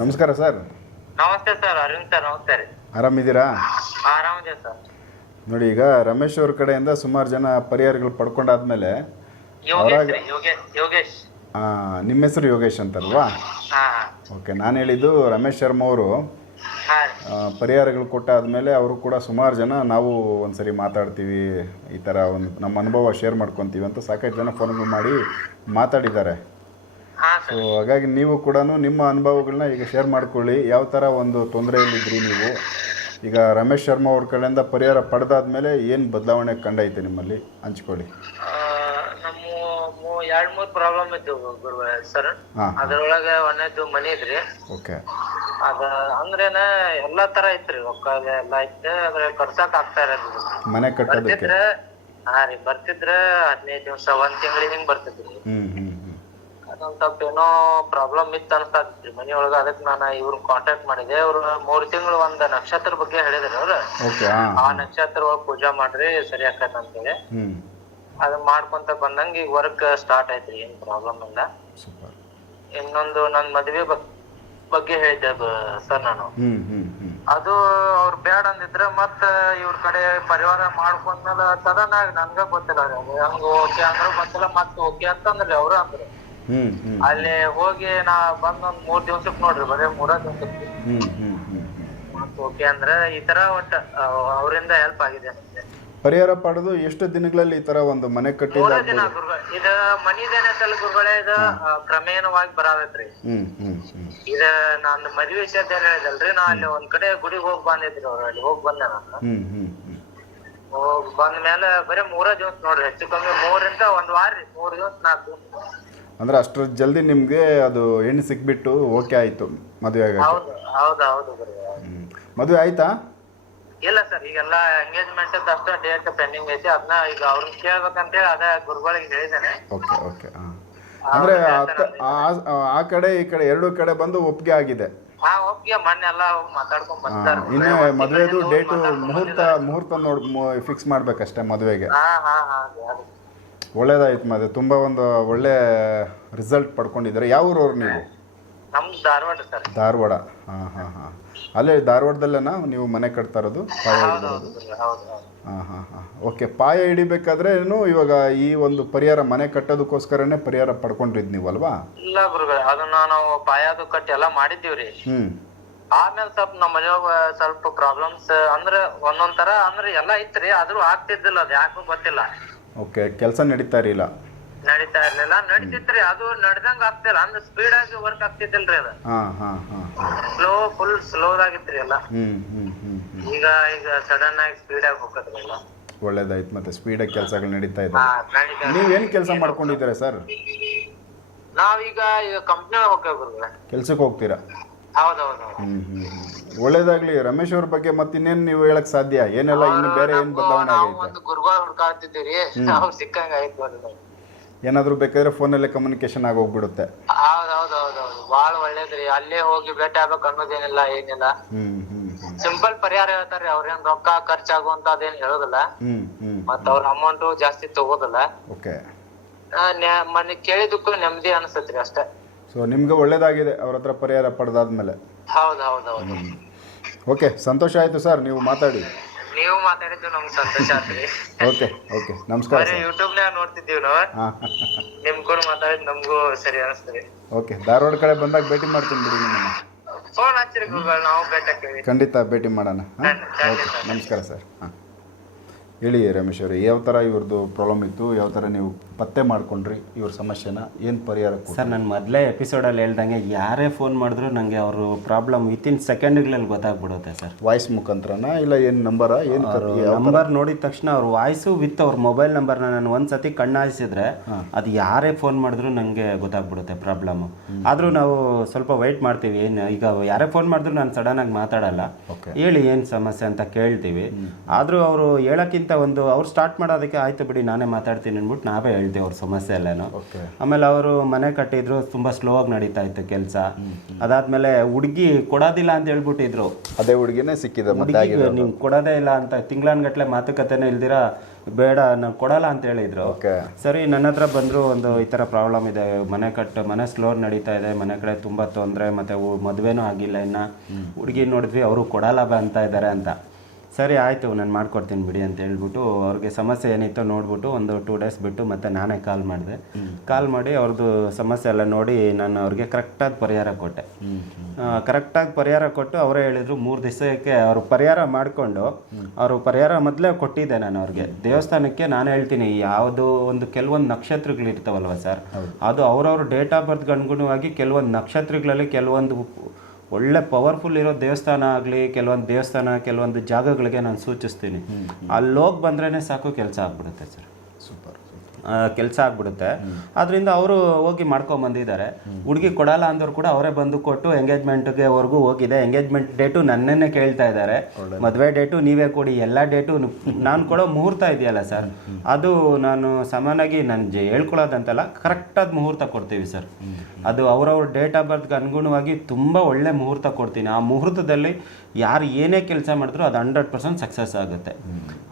ನಮಸ್ಕಾರ ಸರ್. ನಮಸ್ತೆ sir, Arvind sir. ನಮಸ್ತೆ ರೀ. ಆರಾಮಿದ್ದೀರಾ? ಆರಾಮಿದೆ ಸರ್. ನೋಡಿ, ಈಗ ರಮೇಶ್ ಅವ್ರ ಕಡೆಯಿಂದ ಸುಮಾರು ಜನ ಪರಿಹಾರಗಳು ಪಡ್ಕೊಂಡಾದ್ಮೇಲೆ ಯೋಗೇಶ್ ನಿಮ್ಮ ಹೆಸರು ಯೋಗೇಶ್ ಅಂತಲ್ವಾ? ಓಕೆ, ನಾನು ಹೇಳಿದ್ದು ರಮೇಶ್ ಶರ್ಮಾ ಅವರು ಪರಿಹಾರಗಳು ಕೊಟ್ಟಾದ್ಮೇಲೆ ಅವರು ಕೂಡ ಸುಮಾರು ಜನ ನಾವು ಒಂದ್ಸರಿ ಮಾತಾಡ್ತೀವಿ, ಈ ಥರ ಒಂದು ನಮ್ಮ ಅನುಭವ ಶೇರ್ ಮಾಡ್ಕೊತೀವಿ ಅಂತ ಸಾಕಷ್ಟು ಜನ ಫೋನ್ಗಳು ಮಾಡಿ ಮಾತಾಡಿದ್ದಾರೆ. ಸೊ ಹಾಗಾಗಿ ನೀವು ಕೂಡ ನಿಮ್ಮ ಅನುಭವಗಳನ್ನ ಈಗ ಶೇರ್ ಮಾಡ್ಕೊಳ್ಳಿ. ಯಾವ ಥರ ಒಂದು ತೊಂದರೆಯಲ್ಲಿದ್ರಿ ನೀವು, ಈಗ ರಮೇಶ್ ಶರ್ಮಾ ಅವ್ರ ಕಡೆಯಿಂದ ಪರಿಹಾರ ಪಡೆದಾದ್ಮೇಲೆ ಏನು ಬದಲಾವಣೆ ಕಂಡೈತೆ ನಿಮ್ಮಲ್ಲಿ ಹಂಚ್ಕೊಳ್ಳಿ. ನಮ್ಮ 2-3 ಪ್ರಾಬ್ಲಮ್ ಇದ್ದು ಸರ್. ಅದ್ರೊಳಗೆ ಒಂದೇದು ಮನಿ ಇದ್ರಿ. ಓಕೆ. ಅದ ಅಂದ್ರೇನ ಎಲ್ಲಾ ತರ ಐತ್ರಿ, ರೊಕ್ಕ ಎಲ್ಲ ಐತೆ, ಅದ್ರ ಕಟ್ಸಕ್ ಆಗ್ತಾ ಇರೋದು. ಮನೆ ಕಟ್ಟೋದಕ್ಕೆ ಬರ್ತಿದ್ರ 15 ದಿವಸ 1 ತಿಂಗಳ ಹಿಂಗ್ ಬರ್ತಿದ್ರಿ. ಅದೊಂದ್ ಸ್ವಲ್ಪ ಏನೋ ಪ್ರಾಬ್ಲಮ್ ಇತ್ತು ಅನ್ಸ್ತಾತ್ರಿ ಮನಿಯೊಳಗ. ಅದಕ್ಕೆ ನಾನು ಇವ್ರನ್ನ ಕಾಂಟ್ಯಾಕ್ಟ್ ಮಾಡಿದೆ. ಅವ್ರು 3 ತಿಂಗಳು ಒಂದ್ ನಕ್ಷತ್ರ ಬಗ್ಗೆ ಹೇಳಿದ್ರಿ ಅವ್ರು. ಆ ನಕ್ಷತ್ರ ಒಳಗ್ ಪೂಜಾ ಮಾಡ್ರಿ ಸರಿ ಆಕತ್ ಅಂತೇಳಿ ಅದ್ ಮಾಡ್ಕೊಂತ ಬಂದಂಗ ಈಗ ವರ್ಕ್ ಸ್ಟಾರ್ಟ್ ಆಯ್ತ್ರಿ. ಏನ್ ಪ್ರಾಬ್ಲಮ್ ಇಲ್ಲ. ಇನ್ನೊಂದು ನನ್ ಮದ್ವೆ ಬಗ್ಗೆ ಹೇಳಿದ್ದೆ ಸರ್ ನಾನು. ಅದು ಅವ್ರು ಬ್ಯಾಡ ಅಂದಿದ್ರ ಮತ್ತ ಇವ್ರ ಕಡೆ ಪರಿವಾರ ಮಾಡ್ಕೊಂಡ್ಮೇಲೆ ಸಡನ್ ಆಗಿ ನನ್ಗ ಗೊತ್ತಿಲ್ಲ ಹಂಗ ಓಕೆ ಅಂದ್ರ ಗೊತ್ತಿಲ್ಲ. ಮತ್ ಓಕೆ ಅಂತಂದ್ರಿ ಅವ್ರು ಅಂದ್ರು. ಅಲ್ಲಿ ಹೋಗಿ ನಾ ಬಂದ್ ಒಂದ್ 3 ದಿವ್ಸಕ್ ನೋಡ್ರಿ, ಬರೀ 3 ದಿವ್ಸಕ್ಕೆ ಮತ್ ಓಕೆ ಅಂದ್ರೆ ಈ ತರ ಒಟ್ಟ ಅವರಿಂದ ಹೆಲ್ಪ್ ಆಗಿದೆ. ಪರಿಹಾರ ಪಡೆದು ಎಷ್ಟು ದಿನಗಳಲ್ಲಿ ಈ ತರ ಒಂದು ಮನೆ ಕಟ್ಟಿ? 3 ದಿನ ಗುರುಗಳ. ಇದ ಮನಿದೇನೈತಲ್ಲ ಗುರುಗಳೇ, ಇದ ಕ್ರಮೇಣವಾಗಿ ಬರಾತೈತ್ರಿ. ಇದ ನಾನ್ ಮದ್ವೆ ವಿಷಯದ ಏನ್ ಹೇಳಿದಲ್ರಿ, ನಾ ಅಲ್ಲಿ ಒಂದ್ ಕಡೆ ಗುಡಿಗೆ ಹೋಗಿ ಬಂದಿದ್ರಿ. ಅವ್ರು ಅಲ್ಲಿ ಹೋಗಿ ಬಂದೆ ನಾನು. ಹೋಗ್ ಬಂದ ಮೇಲೆ ಬರೀ 3 ದಿವ್ಸ ನೋಡ್ರಿ, ಹೆಚ್ಚು ಕಮ್ಮಿ 3 ರಿಂದ 1 ವಾರ ರೀ. 3 ದಿವ್ಸ 4 ದಿವ್ಸ ಅಂದ್ರೆ ಅಷ್ಟ್ರ ಜಲ್ದಿ ನಿಮ್ಗೆ ಅದು ಹೆಣ್ಣು ಸಿಕ್ಬಿಟ್ಟು ಓಕೆ ಆಯ್ತು ಮದುವೆ ಆಗ? ಹೌದು. ಮದುವೆ ಆಯ್ತಾ? ಇಲ್ಲ ಸರ್, ಈಗೆಲ್ಲ ಎಂಗೇಜ್ಮೆಂಟ್ ಅಷ್ಟೇ ಡೇಟ್ ಪೆಂಡಿಂಗ್ ಐತಿ. ಅದನ್ನ ಈಗ ಅವ್ರನ್ನ ಕೇಳ್ಬೇಕಂತೇಳಿ ಅದ ಗುರುಗಳಿಗೆ ಹೇಳಿದ್ದೇನೆ. ಓಕೆ. ಅಂದ್ರೆ ಆ ಕಡೆ ಈ ಕಡೆ 2 ಕಡೆ ಬಂದು ಒಪ್ಪಿಗೆ ಆಗಿದೆ? ಒಪ್ಪಿಗೆ ಮೊನ್ನೆ ಎಲ್ಲ ಮಾತಾಡ್ಕೊಂಡ್ ಬರ್ತಾರೆ. ಇನ್ನು ಮದುವೆದು ಡೇಟು ಮುಹೂರ್ತ ಫಿಕ್ಸ್ ಮಾಡ್ಬೇಕಷ್ಟೇ ಮದುವೆಗೆ. ಒಳ್ಳೇದಾಯ್ತು. ಮತ್ತೆ ತುಂಬಾ ಒಂದು ಒಳ್ಳೆ ರಿಸಲ್ಟ್ ಪಡ್ಕೊಂಡಿದ್ದಾರೆ. ಯಾವ ಊರವ್ರು ನೀವು? ನಮ್ದು ಧಾರವಾಡ ಸರ್. ಧಾರವಾಡ. ಅಲ್ಲೇ ಧಾರವಾಡದಲ್ಲೇನಾ ನೀವು ಮನೆ ಕಟ್ತಾ ಇರೋದು? ಓಕೆ. ಪಾಯ ಹಿಡಿಬೇಕಾದ್ರೆ ಇವಾಗ ಈ ಒಂದು ಪರಿಹಾರ ಮನೆ ಕಟ್ಟೋದಕ್ಕೋಸ್ಕರನೇ ಪರಿಹಾರ ಪಡ್ಕೊಂಡಿದ್ ನೀವಲ್ವಾ? ಇಲ್ಲ ಗುರುಗಳೇ, ಅದನ್ನ ನಾವು ಪಾಯದು ಕಟ್ಟಿ ಎಲ್ಲ ಮಾಡಿದ್ದೀವ್ರಿ. ಆಮೇಲೆ ಸ್ವಲ್ಪ ನಮ್ಮ ಮನೆಯೊಳಗ ಸ್ವಲ್ಪ ಪ್ರಾಬ್ಲಮ್ಸ್ ಅಂದ್ರೆ ಒಂದೊಂದ್ ತರ ಅಂದ್ರೆ ಎಲ್ಲ ಇತ್ರಿ, ಆದ್ರೂ ಆಗ್ತಿದ್ದಿಲ್ಲ. ಅದ್ ಯಾಕೋ ಗೊತ್ತಿಲ್ಲ. ಓಕೆ. ಕೆಲಸ ನಡೀತಾ ಇರ್ಲಿಲ್ಲ? ನಡೀತಿತ್ರಿ. ಅದು ನಡ್ದಂಗ ಆಗ್ತಿಲ್ಲ. ಅಂದ್ರೆ ಸ್ಪೀಡ್ ಆಗಿ ವರ್ಕ್ ಆಗ್ತಿದ್ದಿಲ್ರಿ. ಅದು ಫುಲ್ ಸ್ಲೋದಾಗಿತ್ರಿ ಎಲ್ಲ. ಈಗ ಸಡನ್ ಆಗಿ ಸ್ಪೀಡ್ ಆಗಿ ಹೋಗತ್ರಿ ಎಲ್ಲ. ಒಳ್ಳೇದಾಯ್ತು. ಮತ್ತೆ ಸ್ಪೀಡ್ ಆಗಿ ಕೆಲಸಗಳು ನಡೀತಾ ಇದೆ. ನೀವೇನ್ ಕೆಲಸ ಮಾಡ್ಕೊಂಡಿದ್ದೀರಾ ಸರ್? ನಾವೀಗ ಕಂಪ್ನಿ ಹೋಗ್ತೇವೆ. ಕೆಲ್ಸಕ್ಕೆ ಹೋಗ್ತೀರಾ? ಹೌದೌದು. ಒಳ್ಳೇದಾಗ್ಲಿ. ರಮೇಶ್ ಅವ್ರ ಬಗ್ಗೆ ಮತ್ತೆ ಇನ್ನೇನ್ ನೀವು ಹೇಳಕ್ ಸಾಧ್ಯ? ಏನೆಲ್ಲ ಇನ್ನು ಬೇರೆ ಏನ್ ಬದಲಾವಣೆ ಆಗೈತೆ? ಗುರುಗಳು ಹುಡ್ಕಾಡ್ತಿದ್ದೀರಿ, ನಾವು ಸಿಕ್ಕಂಗ ಆಯ್ತು. ಏನಾದ್ರು ಬೇಕಾದ್ರೆ ಫೋನಲ್ಲೇ ಕಮ್ಯುನಿಕೇಶನ್ ಆಗೋಗ್ಬಿಡುತ್ತೆ. ಹೌದೌದು. ಬಾಳ ಒಳ್ಳೇದ್ರಿ. ಅಲ್ಲೇ ಹೋಗಿ ಭೇಟಿ ಆಗ್ಬೇಕು ಅನ್ನೋದೇನಿಲ್ಲ, ಏನಿಲ್ಲ. ಸಿಂಪಲ್ ಪರಿಹಾರ ಹೇಳ್ತಾರ್ರಿ. ಅವ್ರೇನ್ ರೊಕ್ಕ ಖರ್ಚಾಗುವಂತದೇನ್ ಹೇಳೋದಿಲ್ಲ. ಮತ್ತ ಅವ್ರ ಅಮೌಂಟ್ ಜಾಸ್ತಿ ತಗೋದಿಲ್ಲ. ಓಕೆ. ಮನೆ ಕೇಳಿದಕ್ಕೂ ನೆಮ್ಮದಿ ಅನ್ಸತ್ರಿ ಅಷ್ಟೇ. ಸೊ ನಿಮ್ಗೆ ಒಳ್ಳೇದಾಗಿದೆ ಅವ್ರ ಹತ್ರ ಪರಿಹಾರ ಪಡೆದಾದ್ಮೇಲೆ? ಹೌದೌದು. ಓಕೆ, ಸಂತೋಷ ಆಯ್ತು ಸರ್ ನೀವು ಮಾತಾಡಿ. ನೀವು ಮಾತಾಡಿದ್ದು ನಮ್ಗೆ ಸಂತೋಷ ಆತ್ರಿ. ಓಕೆ. ನಮಸ್ಕಾರ. ಯೂಟ್ಯೂಬ್ ನಾಗ ನೋಡ್ತಿದ್ದೀವಿ ನಾವು. ನಿಮ್ ಕೂಡ ಮಾತಾಡಿದ್ ನಮಗೂ ಸರಿ ಅನಿಸ್ತದೆ. ಓಕೆ. ಧಾರವಾಡ ಕಡೆ ಬಂದಾಗ ಭೇಟಿ ಮಾಡ್ತೀನಿ ಬಿಡಿ ನಿಮ್ಮನ್ನ. ಫೋನ್ ಹಚ್ಚಿರಿ ಗುರುಗಳು, ನಾವು ಭೇಟಿ ಆಗ್ತೀವಿ. ಖಂಡಿತ ಭೇಟಿ ಮಾಡೋಣ. ಓಕೆ, ನಮಸ್ಕಾರ ಸರ್. ಹೇಳಿ ರಮೇಶ್ ಅವರು, ಯಾವ ಥರ ಇವ್ರದ್ದು ಪ್ರಾಬ್ಲಮ್ ಇತ್ತು, ಯಾವ ಥರ ನೀವು ಪತ್ತೆ ಮಾಡ್ಕೊಂಡ್ರಿ ಇವ್ರ ಸಮಸ್ಯೆನ, ಏನು ಪರಿಹಾರ? ಸರ್, ನಾನು ಮೊದಲೇ ಎಪಿಸೋಡಲ್ಲಿ ಹೇಳ್ದಂಗೆ ಯಾರೇ ಫೋನ್ ಮಾಡಿದ್ರು ನನಗೆ ಅವರು ಪ್ರಾಬ್ಲಮ್ ವಿತಿನ್ ಸೆಕೆಂಡ್ಗಳಲ್ಲಿ ಗೊತ್ತಾಗ್ಬಿಡುತ್ತೆ ಸರ್. ವಾಯ್ಸ್ ಮುಖಾಂತರನ ಇಲ್ಲ ಏನು ನಂಬರಾ? ಏನು ನಂಬರ್ ನೋಡಿದ ತಕ್ಷಣ ಅವ್ರ ವಾಯ್ಸು ವಿತ್ ಅವ್ರ ಮೊಬೈಲ್ ನಂಬರ್ನ ನಾನು ಒಂದು ಸತಿ ಕಣ್ಣಾಯಿಸಿದ್ರೆ ಅದು ಯಾರೇ ಫೋನ್ ಮಾಡಿದ್ರು ನನಗೆ ಗೊತ್ತಾಗ್ಬಿಡುತ್ತೆ ಪ್ರಾಬ್ಲಮ್ಮು. ಆದರೂ ನಾವು ಸ್ವಲ್ಪ ವೆಯ್ಟ್ ಮಾಡ್ತೀವಿ. ಏನು ಈಗ ಯಾರೇ ಫೋನ್ ಮಾಡಿದ್ರು ನಾನು ಸಡನ್ನಾಗಿ ಮಾತಾಡಲ್ಲ, ಹೇಳಿ ಏನು ಸಮಸ್ಯೆ ಅಂತ ಕೇಳ್ತೀವಿ. ಆದರೂ ಅವರು ಹೇಳೋಕ್ಕಿಂತ ಅವ್ರು ಸ್ಟಾರ್ಟ್ ಮಾಡೋದಕ್ಕೆ ಆಯ್ತು ಬಿಡಿ ನಾನೇ ಮಾತಾಡ್ತೀನಿ ಅಂದ್ಬಿಟ್ಟು ನಾವೇ ಹೇಳ್ತೀವಿ ಅವ್ರ ಸಮಸ್ಯೆ ಎಲ್ಲನೂ. ಆಮೇಲೆ ಅವರು ಮನೆ ಕಟ್ಟಿದ್ರು, ತುಂಬ ಸ್ಲೋ ಆಗಿ ನಡೀತಾ ಇತ್ತು ಕೆಲಸ. ಅದಾದ್ಮೇಲೆ ಹುಡುಗಿ ಕೊಡೋದಿಲ್ಲ ಅಂತ ಹೇಳ್ಬಿಟ್ಟಿದ್ರು. ಅದೇ ಹುಡುಗಿನೇ ಸಿಕ್ಕಿದ? ಹುಡುಗಿ ನೀವು ಕೊಡೋದೇ ಇಲ್ಲ ಅಂತ ತಿಂಗಳನ್ಗಟ್ಲೆ ಮಾತುಕತೆನೇ ಇಲ್ದಿರಾ ಬೇಡ ನಾನು ಕೊಡಲ್ಲ ಅಂತ ಹೇಳಿದ್ರು. ಓಕೆ. ಸರಿ ನನ್ನ ಹತ್ರ ಬಂದರು, ಒಂದು ಈ ಥರ ಪ್ರಾಬ್ಲಮ್ ಇದೆ, ಮನೆ ಸ್ಲೋರ್ ನಡೀತಾ ಇದೆ, ಮನೆ ಕಡೆ ತುಂಬ ತೊಂದರೆ, ಮತ್ತು ಮದುವೆನೂ ಆಗಿಲ್ಲ ಇನ್ನು, ಹುಡುಗಿ ನೋಡಿದ್ವಿ ಅವರು ಕೊಡಲ್ಲ ಬಾ ಅಂತ ಇದ್ದಾರೆ ಅಂತ. ಸರಿ ಆಯಿತು ನಾನು ಮಾಡ್ಕೊಡ್ತೀನಿ ಬಿಡಿ ಅಂತ ಹೇಳ್ಬಿಟ್ಟು ಅವ್ರಿಗೆ ಸಮಸ್ಯೆ ಏನಿತ್ತೋ ನೋಡ್ಬಿಟ್ಟು ಒಂದು 2 ಡೇಸ್ ಬಿಟ್ಟು ಮತ್ತೆ ನಾನೇ ಕಾಲ್ ಮಾಡಿದೆ. ಕಾಲ್ ಮಾಡಿ ಅವ್ರದ್ದು ಸಮಸ್ಯೆ ಎಲ್ಲ ನೋಡಿ ನಾನು ಅವ್ರಿಗೆ ಕರೆಕ್ಟಾಗಿ ಪರಿಹಾರ ಕೊಟ್ಟೆ. ಕರೆಕ್ಟಾಗಿ ಪರಿಹಾರ ಕೊಟ್ಟು ಅವರೇ ಹೇಳಿದರು 3 ದಿವಸಕ್ಕೆ ಅವರು ಪರಿಹಾರ ಮಾಡಿಕೊಂಡು, ಅವರು ಪರಿಹಾರ ಮೊದಲೇ ಕೊಟ್ಟಿದ್ದೆ ನಾನು ಅವ್ರಿಗೆ. ದೇವಸ್ಥಾನಕ್ಕೆ ನಾನು ಹೇಳ್ತೀನಿ, ಯಾವುದೋ ಒಂದು ಕೆಲವೊಂದು ನಕ್ಷತ್ರಗಳಿರ್ತಾವಲ್ವ ಸರ್, ಅದು ಅವ್ರವ್ರ ಡೇಟ್ ಆಫ್ ಬರ್ತ್ಗೆ ಅನುಗುಣವಾಗಿ ಕೆಲವೊಂದು ನಕ್ಷತ್ರಗಳಲ್ಲಿ ಕೆಲವೊಂದು ಒಳ್ಳೆ ಪವರ್ಫುಲ್ ಇರೋ ದೇವಸ್ಥಾನ ಆಗಲಿ, ಕೆಲವೊಂದು ಜಾಗಗಳಿಗೆ ನಾನು ಸೂಚಿಸ್ತೀನಿ. ಅಲ್ಲಿ ಹೋಗಿ ಬಂದ್ರೇ ಸಾಕು, ಕೆಲಸ ಆಗ್ಬಿಡುತ್ತೆ ಸರ್. ಸೂಪರ್. ಕೆಲಸ ಆಗ್ಬಿಡುತ್ತೆ. ಅದರಿಂದ ಅವರು ಹೋಗಿ ಮಾಡ್ಕೊಂಬಂದಿದ್ದಾರೆ. ಹುಡುಗಿ ಕೊಡಲ್ಲ ಅಂದವ್ರು ಕೂಡ ಅವರೇ ಬಂದು ಕೊಟ್ಟು ಎಂಗೇಜ್ಮೆಂಟ್ಗೆ ವರ್ಗೂ ಹೋಗಿದೆ. ಎಂಗೇಜ್ಮೆಂಟ್ ಡೇಟು ನನ್ನೇ ಕೇಳ್ತಾ ಇದ್ದಾರೆ, ಮದುವೆ ಡೇಟು ನೀವೇ ಕೊಡಿ, ಎಲ್ಲ ಡೇಟು ನಾನು ಕೊಡೋ ಮುಹೂರ್ತ ಇದೆಯಲ್ಲ ಸರ್, ಅದು ನಾನು ಸಾಮಾನ್ಯವಾಗಿ ನಾನು ಹೇಳ್ಕೊಳ್ಳೋದಂತಲ್ಲ, ಕರೆಕ್ಟಾದ ಮುಹೂರ್ತ ಕೊಡ್ತೀವಿ ಸರ್. ಅದು ಅವ್ರವ್ರ ಡೇಟ್ ಆಫ್ ಬರ್ತ್ಗೆ ಅನುಗುಣವಾಗಿ ತುಂಬ ಒಳ್ಳೆ ಮುಹೂರ್ತ ಕೊಡ್ತೀನಿ. ಆ ಮುಹೂರ್ತದಲ್ಲಿ ಯಾರು ಏನೇ ಕೆಲಸ ಮಾಡಿದ್ರು ಅದು 100% ಸಕ್ಸಸ್ ಆಗುತ್ತೆ.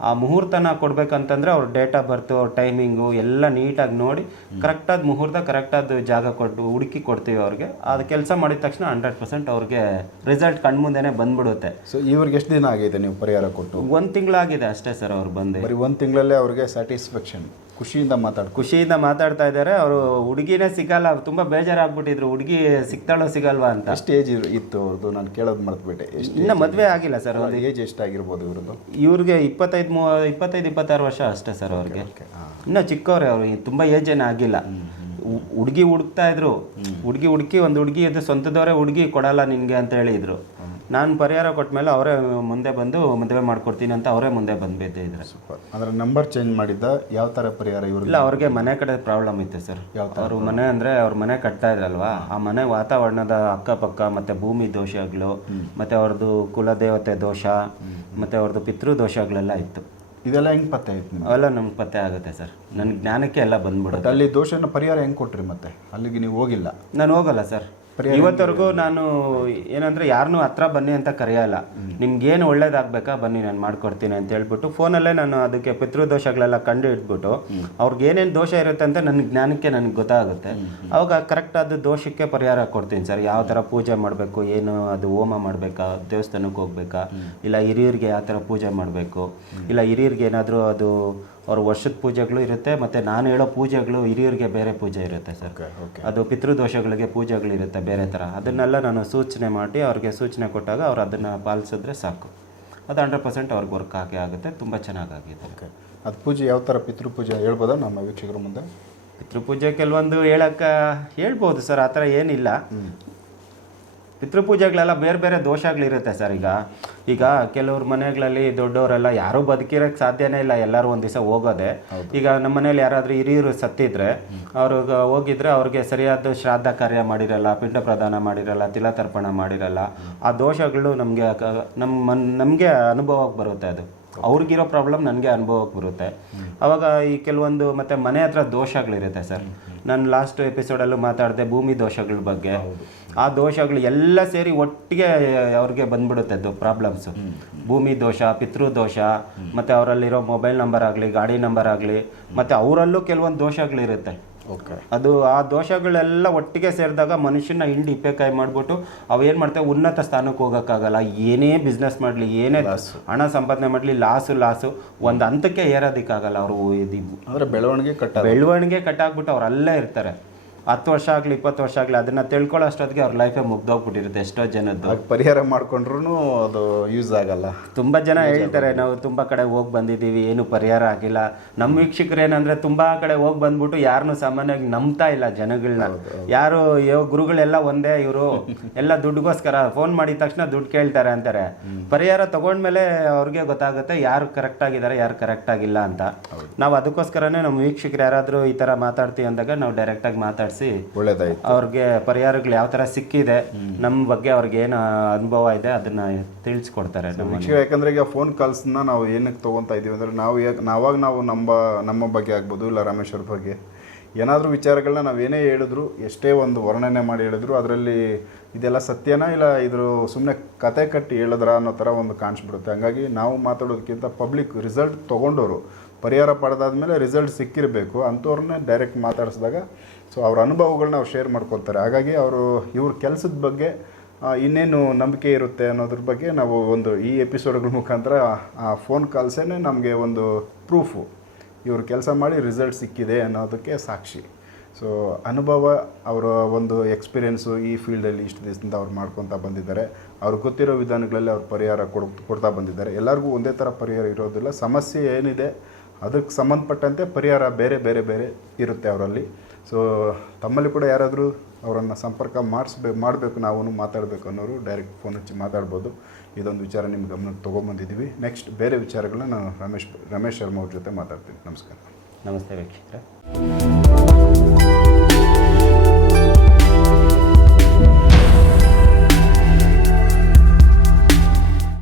ಆ ಮುಹೂರ್ತನ ಕೊಡ್ಬೇಕಂತಂದ್ರೆ ಅವ್ರ ಡೇಟ್ ಆಫ್ ಬರ್ತು, ಅವ್ರ ಟೈಮಿಂಗು ಎಲ್ಲ ನೀಟಾಗಿ ನೋಡಿ ಕರೆಕ್ಟಾದ ಮುಹೂರ್ತ, ಕರೆಕ್ಟಾದ ಜಾಗ ಕೊಟ್ಟು ಹುಡುಕಿ ಕೊಡ್ತೀವಿ ಅವ್ರಿಗೆ. ಅದು ಕೆಲಸ ಮಾಡಿದ ತಕ್ಷಣ 100% ಅವ್ರಿಗೆ ರಿಸಲ್ಟ್ ಕಣ್ಮುಂದೆನೇ ಬಂದ್ಬಿಡುತ್ತೆ. ಸೊ ಇವ್ರಿಗೆ ಎಷ್ಟು ದಿನ ಆಗೈತೆ ನೀವು ಪರಿಹಾರ ಕೊಟ್ಟು? 1 ತಿಂಗಳಾಗಿದೆ ಅಷ್ಟೇ ಸರ್. ಅವ್ರು ಬಂದು ಬರೀ 1 ತಿಂಗಳಲ್ಲೇ ಅವ್ರಿಗೆ ಸ್ಯಾಟಿಸ್ಫ್ಯಾಕ್ಷನ್, ಖುಷಿಯಿಂದ ಮಾತಾಡ್ತಾ ಇದ್ದಾರೆ. ಅವರು ಹುಡುಗಿನೇ ಸಿಗಲ್ಲ, ತುಂಬ ಬೇಜಾರಾಗ್ಬಿಟ್ಟಿದ್ರು, ಹುಡುಗಿ ಸಿಗ್ತಾಳೋ ಸಿಗಲ್ವಾ ಅಂತ. ಎಷ್ಟು ಏಜ್ ಇತ್ತು ಅವ್ರದ್ದು? ನಾನು ಕೇಳೋದು ಮರ್ತ್ಬಿಟ್ಟೆ. ಇನ್ನು ಮದುವೆ ಆಗಿಲ್ಲ ಸರ್. ಒಂದು ಏಜ್ ಎಷ್ಟಾಗಿರ್ಬೋದು ಇವ್ರದ್ದು? ಇವ್ರಿಗೆ 25-26 ವರ್ಷ ಅಷ್ಟೇ ಸರ್ ಅವ್ರಿಗೆ. ಇನ್ನೂ ಚಿಕ್ಕವ್ರೆ ಅವರು, ತುಂಬ ಏಜ್ ಏನು ಆಗಿಲ್ಲ. ಹುಡುಗಿ ಹುಡುಕ್ತಾ ಇದ್ರು, ಹುಡುಕಿ ಒಂದು ಹುಡುಗಿ ಇದು ಸ್ವಂತದವರೇ ಹುಡುಗಿ ಕೊಡಲ್ಲ ನಿನಗೆ ಅಂತ ಹೇಳಿದ್ರು. ನಾನು ಪರಿಹಾರ ಕೊಟ್ಟ ಮೇಲೆ ಅವರೇ ಮುಂದೆ ಬಂದು ಮದುವೆ ಮಾಡ್ಕೊಡ್ತೀನಿ ಅಂತ ಅವರೇ ಮುಂದೆ ಬಂದ್ಬಿದ್ದೆ ಇದ್ರೆ. ಸೂಪರ್. ಅಂದರೆ ನಂಬರ್ ಚೇಂಜ್ ಮಾಡಿದ್ದ ಯಾವ ಥರ ಪರಿಹಾರ ಇವರು? ಇಲ್ಲ, ಅವ್ರಿಗೆ ಮನೆ ಕಡೆ ಪ್ರಾಬ್ಲಮ್ ಇತ್ತು ಸರ್. ಅವರು ಮನೆ ಅಂದರೆ ಅವ್ರ ಮನೆ ಕಟ್ತಾ ಇದ್ರಲ್ವಾ, ಆ ಮನೆ ವಾತಾವರಣದ ಅಕ್ಕಪಕ್ಕ ಮತ್ತು ಭೂಮಿ ದೋಷಗಳು, ಮತ್ತು ಅವ್ರದ್ದು ಕುಲದೇವತೆ ದೋಷ, ಮತ್ತು ಅವ್ರದ್ದು ಪಿತೃ ದೋಷಗಳೆಲ್ಲ ಇತ್ತು. ಇದೆಲ್ಲ ಹೆಂಗೆ ಪತ್ತೆ ಆಯ್ತು? ಅವೆಲ್ಲ ನಮ್ಗೆ ಪತ್ತೆ ಆಗುತ್ತೆ ಸರ್. ನನ್ನ ಜ್ಞಾನಕ್ಕೆ ಎಲ್ಲ ಬಂದ್ಬಿಡುತ್ತೆ. ಅಲ್ಲಿ ದೋಷನ ಪರಿಹಾರ ಹೆಂಗೆ ಕೊಟ್ರಿ? ಮತ್ತೆ ಅಲ್ಲಿಗೆ ನೀವು ಹೋಗಿಲ್ಲ? ನಾನು ಹೋಗಲ್ಲ ಸರ್. ಇವತ್ತವರೆಗೂ ನಾನು ಏನಂದರೆ ಯಾರನ್ನೂ ಹತ್ರ ಬನ್ನಿ ಅಂತ ಕರೆಯಲ್ಲ. ನಿಮ್ಗೇನು ಒಳ್ಳೇದಾಗಬೇಕಾ ಬನ್ನಿ ನಾನು ಮಾಡ್ಕೊಡ್ತೀನಿ ಅಂತ ಹೇಳ್ಬಿಟ್ಟು ಫೋನಲ್ಲೇ ನಾನು ಅದಕ್ಕೆ ಪಿತೃದೋಷಗಳೆಲ್ಲ ಕಂಡು ಇಟ್ಬಿಟ್ಟು ಅವ್ರಿಗೆ ಏನೇನು ದೋಷ ಇರುತ್ತೆ ಅಂತ ನನ್ನ ಜ್ಞಾನಕ್ಕೆ ನನಗೆ ಗೊತ್ತಾಗುತ್ತೆ. ಅವಾಗ ಕರೆಕ್ಟಾದ ದೋಷಕ್ಕೆ ಪರಿಹಾರ ಕೊಡ್ತೀನಿ ಸರ್. ಯಾವ ಥರ ಪೂಜೆ ಮಾಡಬೇಕು, ಏನು ಅದು ಹೋಮ ಮಾಡಬೇಕಾ, ದೇವಸ್ಥಾನಕ್ಕೆ ಹೋಗ್ಬೇಕಾ, ಇಲ್ಲ ಹಿರಿಯರಿಗೆ ಯಾವ ಥರ ಪೂಜೆ ಮಾಡಬೇಕು, ಇಲ್ಲ ಹಿರಿಯರಿಗೆ ಏನಾದರೂ ಅದು ಅವ್ರ ವರ್ಷದ ಪೂಜೆಗಳು ಇರುತ್ತೆ, ಮತ್ತು ನಾನು ಹೇಳೋ ಪೂಜೆಗಳು ಹಿರಿಯರಿಗೆ ಬೇರೆ ಪೂಜೆ ಇರುತ್ತೆ ಸರ್. ಅದು ಪಿತೃದೋಷಗಳಿಗೆ ಪೂಜೆಗಳಿರುತ್ತೆ ಬೇರೆ ಥರ. ಅದನ್ನೆಲ್ಲ ನಾನು ಸೂಚನೆ ಮಾಡಿ ಅವ್ರಿಗೆ ಸೂಚನೆ ಕೊಟ್ಟಾಗ ಅವ್ರು ಅದನ್ನು ಪಾಲಿಸಿದ್ರೆ ಸಾಕು. ಅದು 100% ಅವ್ರಿಗೆ ವರ್ಕ್ ಆಗೇ ಆಗುತ್ತೆ. ತುಂಬ ಚೆನ್ನಾಗಾಗಿದೆ. ಓಕೆ. ಅದು ಪೂಜೆ ಯಾವ ಥರ ಪಿತೃಪೂಜೆ ಹೇಳ್ಬೋದಾ ನಮ್ಮ ವೀಕ್ಷಕರ ಮುಂದೆ? ಪಿತೃಪೂಜೆ ಕೆಲವೊಂದು ಹೇಳ್ಬೋದು ಸರ್, ಆ ಥರ ಏನಿಲ್ಲ. ಪಿತೃಪೂಜೆಗಳೆಲ್ಲ ಬೇರೆ ಬೇರೆ ದೋಷಗಳಿರುತ್ತೆ ಸರ್. ಈಗ ಕೆಲವ್ರ ಮನೆಗಳಲ್ಲಿ ದೊಡ್ಡವರೆಲ್ಲ ಯಾರೂ ಬದುಕಿರೋಕ್ಕೆ ಸಾಧ್ಯನೇ ಇಲ್ಲ, ಎಲ್ಲರೂ ಒಂದು ದಿವಸ ಹೋಗೋದೆ. ಈಗ ನಮ್ಮ ಮನೇಲಿ ಯಾರಾದರೂ ಹಿರಿಯರು ಸತ್ತಿದ್ರೆ ಅವ್ರಿಗೆ ಹೋಗಿದ್ರೆ ಅವ್ರಿಗೆ ಸರಿಯಾದ ಶ್ರಾದ್ದ ಕಾರ್ಯ ಮಾಡಿರಲ್ಲ, ಪಿಂಡ ಪ್ರದಾನ ಮಾಡಿರಲ್ಲ, ತಿಲತರ್ಪಣ ಮಾಡಿರಲ್ಲ. ಆ ದೋಷಗಳು ನಮಗೆ ಅನುಭವಕ್ಕೆ ಬರುತ್ತೆ. ಅದು ಅವ್ರಿಗಿರೋ ಪ್ರಾಬ್ಲಮ್ ನನಗೆ ಅನುಭವಕ್ಕೆ ಬರುತ್ತೆ. ಆವಾಗ ಈ ಕೆಲವೊಂದು ಮತ್ತು ಮನೆ ಹತ್ರ ದೋಷಗಳಿರುತ್ತೆ ಸರ್. ನಾನು ಲಾಸ್ಟ್ ಎಪಿಸೋಡಲ್ಲೂ ಮಾತಾಡಿದೆ ಭೂಮಿ ದೋಷಗಳ ಬಗ್ಗೆ. ಆ ದೋಷಗಳು ಎಲ್ಲ ಸೇರಿ ಒಟ್ಟಿಗೆ ಅವ್ರಿಗೆ ಬಂದ್ಬಿಡುತ್ತೆ ಅದು ಪ್ರಾಬ್ಲಮ್ಸು. ಭೂಮಿ ದೋಷ, ಪಿತೃದೋಷ, ಮತ್ತು ಅವರಲ್ಲಿರೋ ಮೊಬೈಲ್ ನಂಬರ್ ಆಗಲಿ, ಗಾಡಿ ನಂಬರ್ ಆಗಲಿ, ಮತ್ತು ಅವರಲ್ಲೂ ಕೆಲವೊಂದು ದೋಷಗಳಿರುತ್ತೆ. ಓಕೆ. ಅದು ಆ ದೋಷಗಳೆಲ್ಲ ಒಟ್ಟಿಗೆ ಸೇರಿದಾಗ ಮನುಷ್ಯನ ಹಿಂಡಿ ಇಪ್ಪೆಕಾಯಿ ಮಾಡಿಬಿಟ್ಟು ಅವೇನು ಮಾಡ್ತೇವೆ, ಉನ್ನತ ಸ್ಥಾನಕ್ಕೆ ಹೋಗೋಕ್ಕಾಗಲ್ಲ. ಏನೇ ಬಿಸ್ನೆಸ್ ಮಾಡಲಿ, ಏನೇ ಹಣ ಸಂಪಾದನೆ ಮಾಡಲಿ, ಲಾಸು ಒಂದು ಹಂತಕ್ಕೆ ಏರೋದಕ್ಕಾಗಲ್ಲ. ಅವರು ಅಂದರೆ ಬೆಳವಣಿಗೆ ಕಟ್ಟಾಗ್ಬಿಟ್ಟು ಅವ್ರು ಅಲ್ಲೇ ಇರ್ತಾರೆ. 10 ವರ್ಷ ಆಗಲಿ 20 ವರ್ಷ ಆಗಲಿ ಅದನ್ನು ತಿಳ್ಕೊಳ್ಳೋ ಅಷ್ಟೊತ್ತಿಗೆ ಅವ್ರ ಲೈಫೇ ಮುಗ್ದೋಗ್ಬಿಟ್ಟಿರುತ್ತೆ ಎಷ್ಟೋ ಜನದ್ದು. ಪರಿಹಾರ ಮಾಡ್ಕೊಂಡ್ರು ಅದು ಯೂಸ್ ಆಗಲ್ಲ. ತುಂಬ ಜನ ಹೇಳ್ತಾರೆ, ನಾವು ತುಂಬ ಕಡೆ ಹೋಗಿ ಬಂದಿದ್ದೀವಿ, ಏನು ಪರಿಹಾರ ಆಗಿಲ್ಲ. ನಮ್ಮ ವೀಕ್ಷಕರು ಏನಂದರೆ ತುಂಬ ಕಡೆ ಹೋಗಿ ಬಂದ್ಬಿಟ್ಟು ಯಾರನ್ನೂ ಸಾಮಾನ್ಯವಾಗಿ ನಂಬ್ತಾ ಇಲ್ಲ ಜನಗಳನ್ನ. ಯಾರು ಗುರುಗಳೆಲ್ಲ ಒಂದೇ, ಇವರು ಎಲ್ಲ ದುಡ್ಡುಗೋಸ್ಕರ ಫೋನ್ ಮಾಡಿದ ತಕ್ಷಣ ದುಡ್ಡು ಕೇಳ್ತಾರೆ ಅಂತಾರೆ. ಪರಿಹಾರ ತಗೊಂಡ್ಮೇಲೆ ಅವ್ರಿಗೆ ಗೊತ್ತಾಗುತ್ತೆ ಯಾರು ಕರೆಕ್ಟ್ ಆಗಿದ್ದಾರೆ, ಯಾರು ಕರೆಕ್ಟ್ ಆಗಿಲ್ಲ ಅಂತ. ನಾವು ಅದಕ್ಕೋಸ್ಕರನೇ ನಮ್ಮ ವೀಕ್ಷಕರು ಯಾರಾದರೂ ಈ ಥರ ಮಾತಾಡ್ತೀವಿ ಅಂದಾಗ ನಾವು ಡೈರೆಕ್ಟಾಗಿ ಮಾತಾಡ್ಸಿ ಒಳ್ಳೇದಾಯ್ತು. ಅವ್ರಿಗೆ ಪರಿಹಾರಗಳು ಯಾವ ಥರ ಸಿಕ್ಕಿದೆ, ನಮ್ಮ ಬಗ್ಗೆ ಅವ್ರಿಗೆ ಏನು ಅನುಭವ ಇದೆ ಅದನ್ನ ತಿಳಿಸ್ಕೊಡ್ತಾರೆ. ಯಾಕಂದ್ರೆ ಈಗ ಫೋನ್ ಕಾಲ್ಸ್ನ ನಾವು ಏನಕ್ಕೆ ತೊಗೊತಾ ಇದೀವಿ ಅಂದರೆ ನಾವು ನಮ್ಮ ಬಗ್ಗೆ ಆಗ್ಬೋದು, ಇಲ್ಲ ರಮೇಶ್ ಅವ್ರ ಬಗ್ಗೆ ಏನಾದರೂ ವಿಚಾರಗಳನ್ನ ನಾವೇನೇ ಹೇಳಿದ್ರು, ಎಷ್ಟೇ ಒಂದು ವರ್ಣನೆ ಮಾಡಿ ಹೇಳಿದ್ರು ಅದರಲ್ಲಿ ಇದೆಲ್ಲ ಸತ್ಯನಾ ಇಲ್ಲ ಇದ್ರ ಸುಮ್ಮನೆ ಕತೆ ಕಟ್ಟಿ ಹೇಳಿದ್ರ ಅನ್ನೋ ಥರ ಒಂದು ಕಾಣಿಸ್ಬಿಡುತ್ತೆ. ಹಂಗಾಗಿ ನಾವು ಮಾತಾಡೋದಕ್ಕಿಂತ ಪಬ್ಲಿಕ್ ರಿಸಲ್ಟ್ ತೊಗೊಂಡವರು ಪರಿಹಾರ ಪಡೆದಾದ್ಮೇಲೆ ರಿಸಲ್ಟ್ ಸಿಕ್ಕಿರಬೇಕು. ಅಂಥವ್ರನ್ನೇ ಡೈರೆಕ್ಟ್ ಮಾತಾಡಿಸಿದಾಗ ಸೊ ಅವ್ರ ಅನುಭವಗಳನ್ನ ಅವ್ರು ಶೇರ್ ಮಾಡ್ಕೊತಾರೆ. ಹಾಗಾಗಿ ಅವರು ಇವ್ರ ಕೆಲಸದ ಬಗ್ಗೆ ಇನ್ನೇನು ನಂಬಿಕೆ ಇರುತ್ತೆ ಅನ್ನೋದ್ರ ಬಗ್ಗೆ ನಾವು ಒಂದು ಈ ಎಪಿಸೋಡ್ಗಳ ಮುಖಾಂತರ ಆ ಫೋನ್ ಕಾಲ್ಸೇ ನಮಗೆ ಒಂದು ಪ್ರೂಫು, ಇವರು ಕೆಲಸ ಮಾಡಿ ರಿಸಲ್ಟ್ ಸಿಕ್ಕಿದೆ ಅನ್ನೋದಕ್ಕೆ ಸಾಕ್ಷಿ. ಸೊ ಅನುಭವ, ಅವರ ಒಂದು ಎಕ್ಸ್ಪೀರಿಯೆನ್ಸು ಈ ಫೀಲ್ಡಲ್ಲಿ ಇಷ್ಟು ದಿವಸದಿಂದ ಅವ್ರು ಮಾಡ್ಕೊತಾ ಬಂದಿದ್ದಾರೆ. ಅವ್ರಿಗೆ ಗೊತ್ತಿರೋ ವಿಧಾನಗಳಲ್ಲಿ ಅವ್ರು ಪರಿಹಾರ ಕೊಡ್ತಾ ಬಂದಿದ್ದಾರೆ. ಎಲ್ಲರಿಗೂ ಒಂದೇ ಥರ ಪರಿಹಾರ ಇರೋದಿಲ್ಲ. ಸಮಸ್ಯೆ ಏನಿದೆ ಅದಕ್ಕೆ ಸಂಬಂಧಪಟ್ಟಂತೆ ಪರಿಹಾರ ಬೇರೆ ಬೇರೆ ಬೇರೆ ಇರುತ್ತೆ ಅವರಲ್ಲಿ. ಸೊ ತಮ್ಮಲ್ಲಿ ಕೂಡ ಯಾರಾದರೂ ಅವರನ್ನು ಸಂಪರ್ಕ ಮಾಡಬೇಕು, ನಾವು ಮಾತಾಡಬೇಕು ಅನ್ನೋರು ಡೈರೆಕ್ಟ್ ಫೋನ್ ಹಚ್ಚಿ ಮಾತಾಡ್ಬೋದು. ಇದೊಂದು ವಿಚಾರ ನಿಮ್ಮ ಗಮನಕ್ಕೆ ತೊಗೊಂಬಂದಿದ್ದೀವಿ. ನೆಕ್ಸ್ಟ್ ಬೇರೆ ವಿಚಾರಗಳನ್ನ ನಾನು ರಮೇಶ್ ಶರ್ಮಾ ಅವ್ರ ಜೊತೆ ಮಾತಾಡ್ತೀನಿ. ನಮಸ್ಕಾರ. ನಮಸ್ತೆ ವೀಕ್ಷಕರೇ.